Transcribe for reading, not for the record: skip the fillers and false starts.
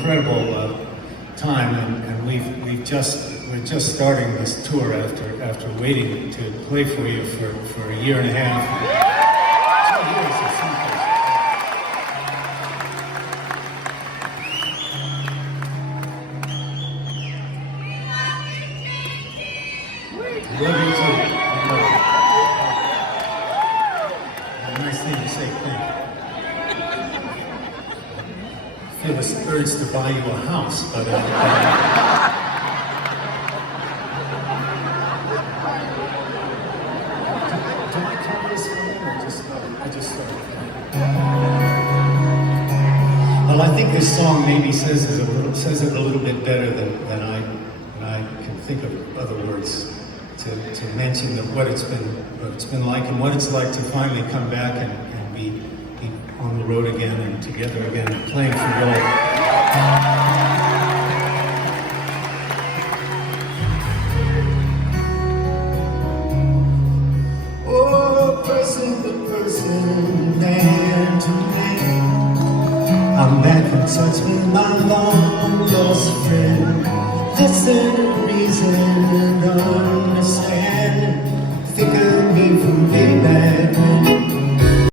incredible time, and we're just starting this tour after waiting to play for you for a year and a half. 2 years or something. I love you too. I love you. A nice thing to say, thank you. I feel this urge to buy you a house, but do I tell this one or I just started? Well, I think this song maybe says it a little bit better than I can think of other words to mention what it's been like and what it's like to finally come back and be on the road again and together again and playing for gold. Oh, person, man to man, I'm back in touch with my long lost friend. Listen, reason, and